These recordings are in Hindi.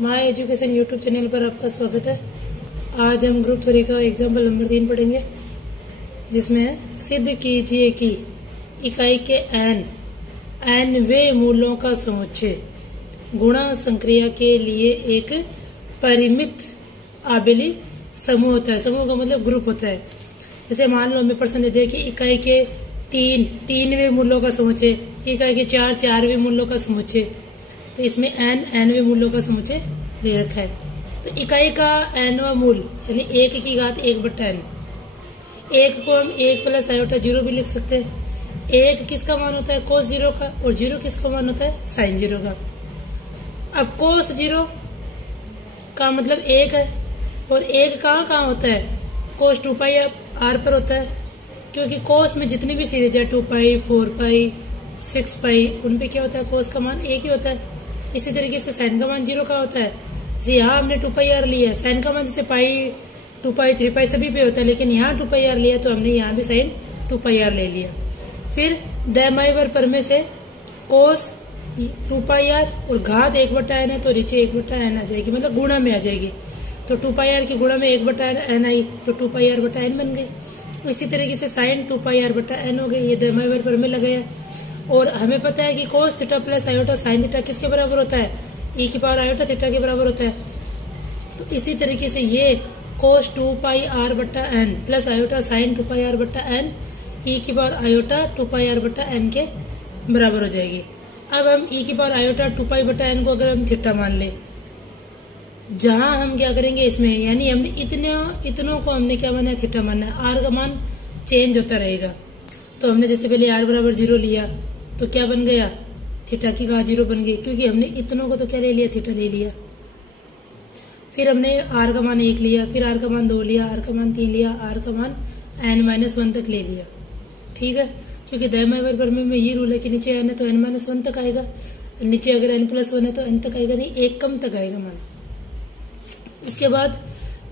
माय एजुकेशन यूट्यूब चैनल पर आपका स्वागत है। आज हम ग्रुप 3 का एग्जाम्पल नंबर 3 पढ़ेंगे, जिसमें है सिद्ध कीजिए कि इकाई के n वे मूलों का समुच्चय गुणा संक्रिया के लिए एक परिमित आबेली समूह होता है। समूह का मतलब ग्रुप होता है। जैसे मान लो हमें प्रश्न दे दिया कि इकाई के 3वे मूलों का समुच्चय, इकाई के 4वे मूलों का समुच्चय, तो इसमें nवे मूलों का समुच्चय दे रखा है। तो इकाई का nवा मूल यानी 1 की घात 1/n, 1 को हम 1 प्लस आयोटा 0 भी लिख सकते हैं। 1 किसका मान होता है? कोस 0 का, और 0 किसका मान होता है? साइन 0 का। अब कोस 0 का मतलब 1 है, और 1 कहाँ होता है? कोस 2 पाई r पर होता है, क्योंकि कोस में जितनी भी सीरीज है 2 पाई, 4 पाई, 6 पाई, उन पे क्या होता है? कोस का मान 1 ही होता है। इसी तरीके से साइन का मान 0 का होता है। जैसे यहाँ हमने 2 पाई r लिया है, साइन का मान जैसे पाई, 2 पाई, 3 पाई सभी पे होता है, लेकिन यहाँ 2 पाई r लिया तो हमने यहाँ भी साइन 2 पाई r ले लिया। फिर दाएं पर में से कोस 2 पाई r और घात 1/n है, तो नीचे 1/n आ जाएगी, मतलब गुणा में आ जाएगी। तो 2 पाई r की गुणा में 1/n आई, तो 2 पाई r/n बन गई। इसी तरीके से साइन 2 पाई r/n हो गई। ये दाएं पर में लगे हैं। और हमें पता है कि cos theta plus iota sine theta किसके बराबर होता है? e की पावर आयोटा थीटा के बराबर होता है। तो इसी तरीके से ये कोस 2 पाई r/n प्लस आयोटा साइन 2 पाई r/n e की पावर आयोटा 2 पाई r/n के बराबर हो जाएगी। अब हम e की पावर आयोटा 2 पाई/n को अगर हम थीटा मान ले, जहां हम क्या करेंगे इसमें, यानी हमने इतनों को हमने क्या माना है? थीटा माना है। r का मान चेंज होता रहेगा। तो हमने जैसे पहले r बराबर 0 लिया तो क्या बन गया? थीटा की घात 0 बन गई, क्योंकि हमने इतनों को तो क्या ले लिया? थीटा ले लिया। फिर हमने r का मान 1 लिया, फिर r का मान 2 लिया, r का मान 3 लिया, r का मान n-1 तक ले लिया। ठीक है, क्योंकि दाएं पर में ये रूल है कि नीचे n है तो n-1 तक आएगा, नीचे अगर n+1 है तो n तक आएगा, नहीं 1 कम तक आएगा मान। उसके बाद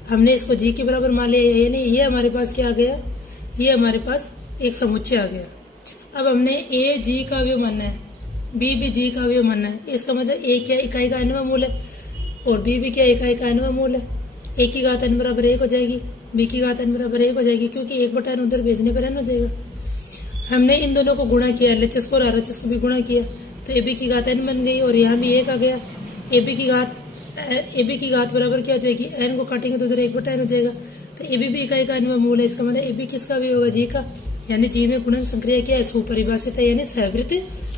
हमने इसको g के बराबर मान लिया, यानी ये हमारे पास क्या आ गया? ये हमारे पास एक समुच्चय आ गया। अब हमने a g का अवयव मानना है, b भी g का अवयव मानना है। इसका मतलब a क्या इकाई का nवा मूल है, और b भी क्या इकाई का nवा मूल है। a की घात n बराबर 1 हो जाएगी, b की घात n बराबर 1 हो जाएगी, क्योंकि 1/n उधर भेजने पर n हो जाएगा। हमने इन दोनों को गुणा किया, LHS को और RHS को भी गुणा किया, तो ab की घात n बन गई, और यहाँ भी 1 आ गया। ab की घात बराबर क्या हो जाएगी? n को काटेंगे तो उधर 1/n हो जाएगा। तो ab भी इकाई का nवा मूल है। इसका मतलब ab किसका भी होगा? g का, यानी जी में गुणन संक्रिया क्या है? सुपरिभाषित है, यानी सहवृत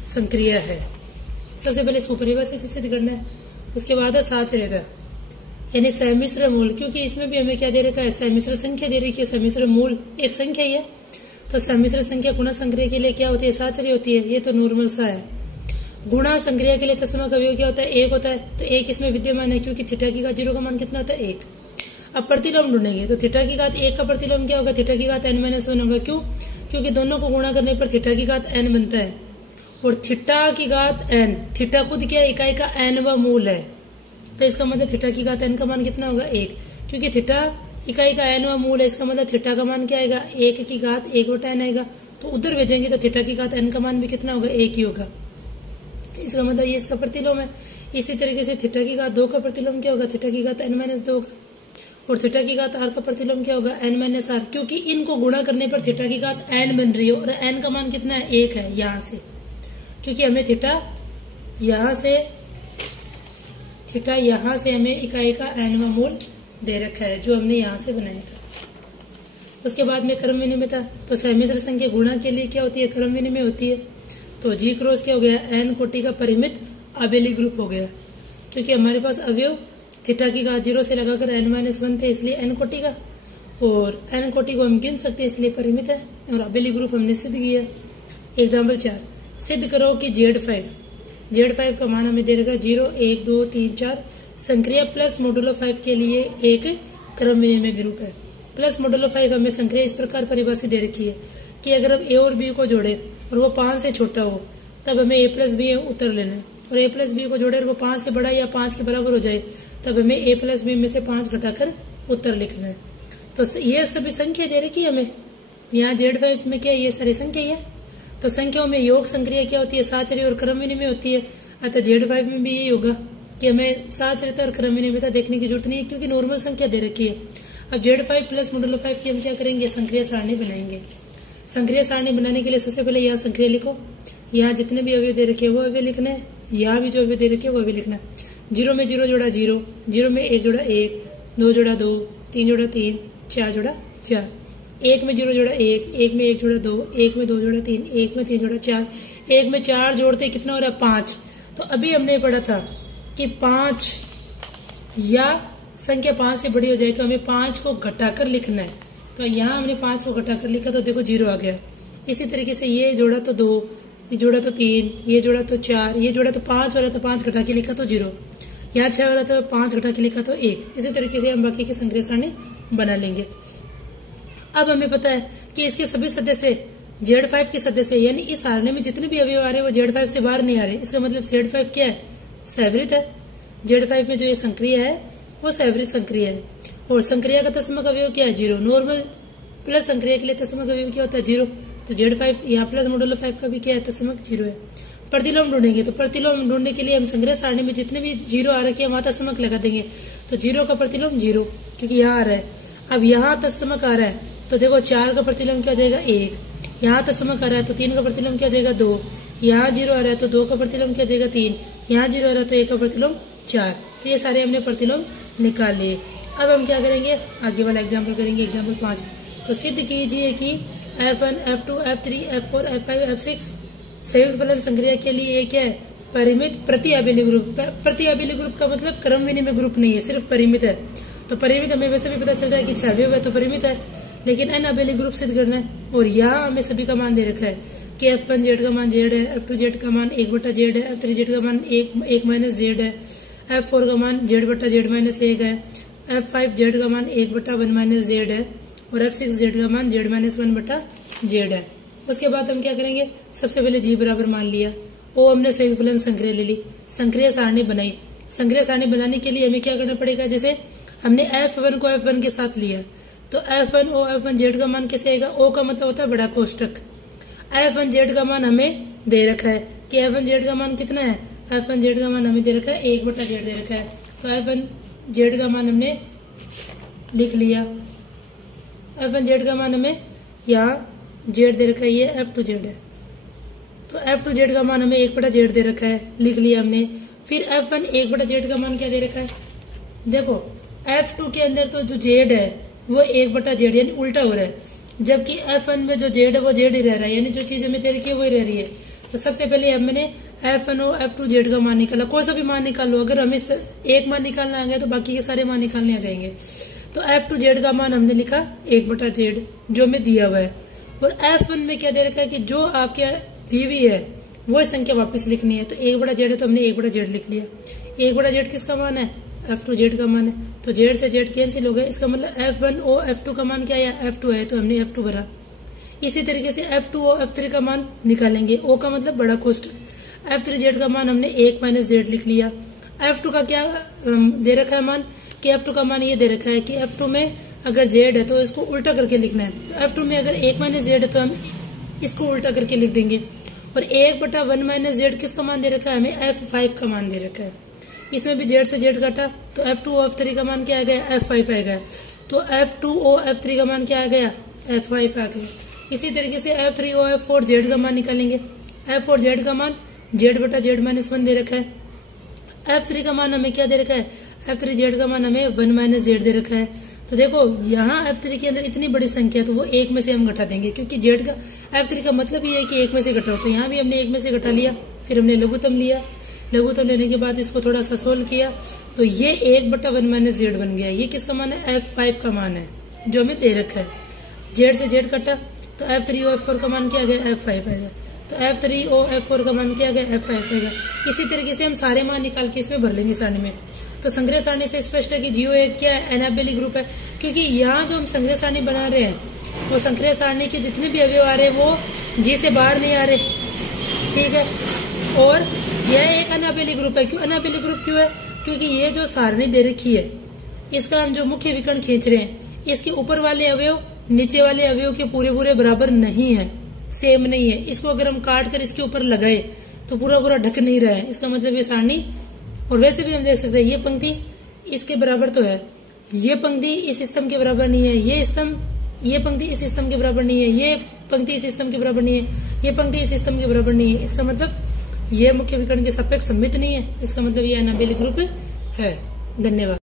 संक्रिया है। सबसे पहले सुपरिभाषित से सिद्ध करना है, उसके बाद है साचर्यता यानी सहमिश्र मूल, क्योंकि इसमें भी हमें क्या दे रखा है? सहमिश्र संख्या दे रखी है। सहमिश्र मूल एक संख्या ही है, तो सहमिश्र संख्या गुणा संक्रिया के लिए क्या होती है? साचर्य होती है। ये तो नॉर्मल सा है। गुणा संक्रिया के लिए तत्सम का अवयव क्या होता है? 1 होता है, तो 1 इसमें विद्यमान है, क्योंकि थीटा की घात 0 का मान कितना होता है? 1। अब प्रतिलोम ढूंढेंगे, तो थीटा की घात 1 का प्रतिलोम क्या होगा? थीटा की घात n-1 होगा। क्यों? क्योंकि दोनों को गुणा करने पर थीटा की घात n बनता है, और थीटा की घात n, थीटा खुद क्या इकाई का nवा मूल है, तो इसका मतलब थीटा की घात n का मान कितना होगा? 1। क्योंकि थीटा इकाई का nवा मूल है, इसका मतलब थीटा का मान क्या आएगा? 1 की घात 1/n आएगा। तो उधर भेजेंगे तो थीटा की घात n का मान भी कितना होगा? 1 ही होगा। इसका मतलब ये इसका प्रतिलोम है। इसी तरीके से थीटा की घात 2 का प्रतिलोम क्या होगा? थीटा की घात n-2 होगा। और थीटा की घात r का प्रतिलोम क्या होगा? n-r, क्योंकि इनको गुणा करने पर थीटा की घात n बन रही है, और n का मान कितना है? 1 है यहाँ से, क्योंकि हमें थीटा यहाँ से हमें इकाई का nवा मूल दे रखा है, जो हमने यहाँ से बनाया था। उसके बाद में क्रम विनिमयता, तो सहमिश्र संख्या गुणा के लिए क्या होती है? क्रम विनिमय होती है। तो जी क्रॉस क्या हो गया? n कोटि का परिमित आबेली ग्रुप हो गया, क्योंकि हमारे पास अवयव थीटा की घात 0 से लगाकर n-1 थे, इसलिए n कोटि का, और n कोटि को हम गिन सकते हैं, इसलिए परिमित है, और आबेली ग्रुप हमने सिद्ध किया। एग्जाम्पल 4, सिद्ध करो कि Z5 का मान हमें दे रखा है 0, 1, 2, 3, 4 संक्रिया प्लस मोडुलो 5 के लिए एक क्रम विनिमय ग्रुप है। प्लस मोडुलो 5 हमें संक्रिया इस प्रकार परिभाषित दे रखी है कि अगर हम a और b को जोड़े और वो 5 से छोटा हो, तब हमें a+b उत्तर लेना है, और a+b को जोड़े और वो 5 से बड़ा या 5 के बराबर हो जाए, तब हमें a+b में से 5 घटाकर उत्तर लिखना है। तो ये सभी संख्या दे रखी है हमें। यहाँ Z5 में क्या ये सारी संख्या है, तो संख्याओं में योग संक्रिया क्या होती है? साचर्य और क्रम विनिमय होती है। अतः Z5 में भी यही होगा। कि हमें साचर्यता और क्रम विनिमयता देखने की जरूरत नहीं है, क्योंकि नॉर्मल संख्या दे रखी है। अब Z5 प्लस मॉडुलो 5 की हम क्या करेंगे, संक्रिया सारणी बनाएंगे। संक्रिया सारणी बनाने के लिए सबसे पहले यहाँ संक्रिया लिखो, यहाँ जितने भी अवयव दे रखे हैं वो अवयव लिखने हैं, यहाँ भी जो अवयव दे रखे हैं वो भी लिखना है। 0 में 0 जोड़ा 0, 0 में 1 जोड़ा 1, 2 जोड़ा 2, 3 जोड़ा 3, 4 जोड़ा 4, 1 में 0 जोड़ा 1, 1 में 1 जोड़ा 2, 1 में 2 जोड़ा 3, 1 में 3 जोड़ा 4, 1 में 4 जोड़ते कितना हो रहा है 5। तो अभी हमने पढ़ा था कि 5 या संख्या 5 से बड़ी हो जाए तो हमें 5 को घटाकर लिखना है। तो यहाँ हमने 5 को घटाकर लिखा तो देखो 0 आ गया। इसी तरीके से ये जोड़ा तो 2, ये जोड़ा तो 3, ये जोड़ा तो 4, ये जोड़ा तो 5 हो रहा था, 5 घटा के लिखा तो 0, यहाँ 6 हो रहा था, 5 घटा के लिखा तो 1। इसी तरीके से हम बाकी की संक्रिया सारणी बना लेंगे। अब हमें पता है कि इसके सभी सदस्य Z5 के सदस्य, यानी इस सारणी में जितने भी अवयव आ रहे हैं वो Z5 से बाहर नहीं आ रहे। इसका मतलब Z5 क्या है, सैवृत है। Z5 में जो ये संक्रिया है वो सैवृत संक्रिया है। और संक्रिया का तत्समक अवयव क्या है, 0। नॉर्मल प्लस संक्रिया के लिए तत्समक अवयव क्या होता है, 0। तो Z5 यहाँ प्लस मॉडुलो 5 का भी क्या है, तत्समक 0 है। प्रतिलोम ढूंढेंगे, तो प्रतिलोम ढूंढने के लिए हम संक्रिया सारणी में जितने भी 0 आ रखे हैं वहां तत्समक लगा देंगे। तो 0 का प्रतिलोम 0, क्योंकि यहाँ आ रहा है। अब यहाँ तत्समक आ रहा है तो देखो 4 का प्रतिलोम क्या हो जाएगा, 1। यहाँ तत्समक आ रहा है तो 3 का प्रतिलोम क्या हो जाएगा, 2। यहाँ 0 आ रहा है तो 2 का प्रतिलोम क्या हो जाएगा, 3। यहाँ 0 आ रहा है तो 1 का प्रतिलोम 4। तो ये सारे हमने प्रतिलोम निकाल लिए। अब हम क्या करेंगे, आगे वाला एग्जाम्पल करेंगे, एग्जाम्पल 5। तो सिद्ध कीजिए कि F1, F2, F3, F4, F5, F6 संयुक्त फलन संक्रिया के लिए एक है परिमित प्रति अभिलय ग्रुप। प्रति अभिलय ग्रुप का मतलब क्रम विनिमय ग्रुप नहीं है, सिर्फ परिमित है। तो परिमित हमें वैसे भी पता चल रहा है कि 6 अवयव है तो परिमित है, लेकिन n अभिलय ग्रुप सिद्ध करना है। और यहाँ हमें सभी का मान दे रखा है कि F1 Z का मान Z है, F2 Z का मान 1/Z है, F3 Z का मान 1 - Z है, F4 का मान Z/Z-1 है, F5 Z का मान 1/1 - Z है, और F6 Z का मान Z-1/Z है। उसके बाद हम क्या करेंगे, सबसे पहले G बराबर मान लिया, O हमने संयुक्त फलन संक्रिया ले ली, संक्रिया सारणी बनाई। संक्रिया सारणी बनाने के लिए हमें क्या करना पड़ेगा, जैसे हमने F1 को F1 के साथ लिया तो F1 O F1 Z का मान कैसे आएगा, O का मतलब होता है बड़ा कोष्टक। F1 Z का मान हमें दे रखा है कि F1 Z का मान कितना है, F1 Z का मान हमें दे रखा है 1/Z दे रखा है। तो F1 Z का मान हमने लिख लिया। F1 Z का मान हमें यहाँ Z दे रखा है, ये F2 Z है। तो F2 Z का मान हमें 1/Z दे रखा है, लिख लिया हमने। फिर F1 1/Z का मान क्या दे रखा है, देखो F2 के अंदर तो जो Z है वो 1/Z यानी उल्टा हो रहा है, जबकि F1 में जो Z है वो Z ही रह रहा है, यानी जो चीज हमें दे रखी है वही रह रही है। तो सबसे पहले हमने F1 और F2 Z का मान निकाला। कोई सा भी मान निकाल लो, अगर हमें एक मान निकालना आ गया तो बाकी के सारे मान निकालने आ जाएंगे। तो F2 Z का मान हमने लिखा 1/Z जो हमें दिया हुआ है। और F1 में क्या दे रखा है कि जो आपके VV है वो संख्या वापस लिखनी है। तो 1/Z है तो हमने 1/Z लिख लिया। 1/Z किसका मान है, F2 Z का मान है। तो Z से Z कैंसिल हो गया, इसका मतलब F1 O F2 का मान क्या है, F2 है, तो हमने F2 भरा। इसी तरीके से F2 O F3 का मान निकालेंगे, O का मतलब बड़ा कोष्टक। F3 Z का मान हमने 1 - Z लिख लिया। F2 का क्या दे रखा है मान, कि F2 का मान ये दे रखा है कि F2 में अगर Z है तो इसको उल्टा करके लिखना है। तो F2 में अगर 1 - Z है तो हम इसको उल्टा करके लिख देंगे। और 1/1 - Z किसका मान दे रखा है, हमें F5 का मान दे रखा है। इसमें भी Z से Z काटा तो F2 O F3 का मान क्या आ गया, F5 आ गया। तो F2 O F3 का मान क्या आ गया, F5 आ गया। इसी तरीके से F3 O F4 Z का मान निकालेंगे। F4 Z का मान Z/Z-1 दे रखा है। F3 का मान हमें क्या दे रखा है, F3 Z का मान हमें 1 - Z दे रखा है। तो देखो यहाँ F3 के अंदर इतनी बड़ी संख्या तो वो 1 में से हम घटा देंगे, क्योंकि Z का F3 का मतलब ये है कि 1 में से घटाओ। तो यहाँ भी हमने 1 में से घटा लिया। फिर हमने लघुत्तम लिया, लघुत्तम लेने के बाद इसको थोड़ा सा सोल्व किया तो ये 1/1 - Z बन गया। ये किसका मान है, F5 का मान है जो हमें दे रखा है। Z से Z कटा तो F3 O F4 का मान क्या आ गया, F5 आएगा। तो F3 O F4 का मान क्या आ गया, F5 आएगा। इसी तरीके से हम सारे मान निकाल के इसमें भर लेंगे सारणी में। तो संग्रह सारणी से स्पष्ट है कि GO एक क्या है, एनाबेली ग्रुप है, क्योंकि यहाँ जो हम संग्रह सारणी बना रहे हैं वो संग्रह सारणी के जितने भी अवयव आ रहे हैं वो G से बाहर नहीं आ रहे, ठीक है। और यह एक अनाबेली ग्रुप है। क्यों अनाबेली ग्रुप क्यों है, क्योंकि ये जो सारणी दे रखी है इसका हम जो मुख्य विकर्ण खींच रहे हैं इसके ऊपर वाले अवयव नीचे वाले अवयव के पूरे पूरे बराबर नहीं है, सेम नहीं है। इसको अगर हम काट कर इसके ऊपर लगाए तो पूरा पूरा ढक नहीं रहा है, इसका मतलब ये सारणी और वैसे भी हम देख सकते हैं ये पंक्ति इसके बराबर तो है, ये पंक्ति इस स्तंभ के बराबर नहीं है, ये पंक्ति इस स्तंभ के बराबर नहीं है, ये पंक्ति इस स्तंभ के बराबर नहीं है, ये पंक्ति इस स्तंभ के बराबर नहीं है। इसका मतलब ये मुख्य विकर्ण के सापेक्ष सममित नहीं है। इसका मतलब ये अनाबेली ग्रुप है। धन्यवाद।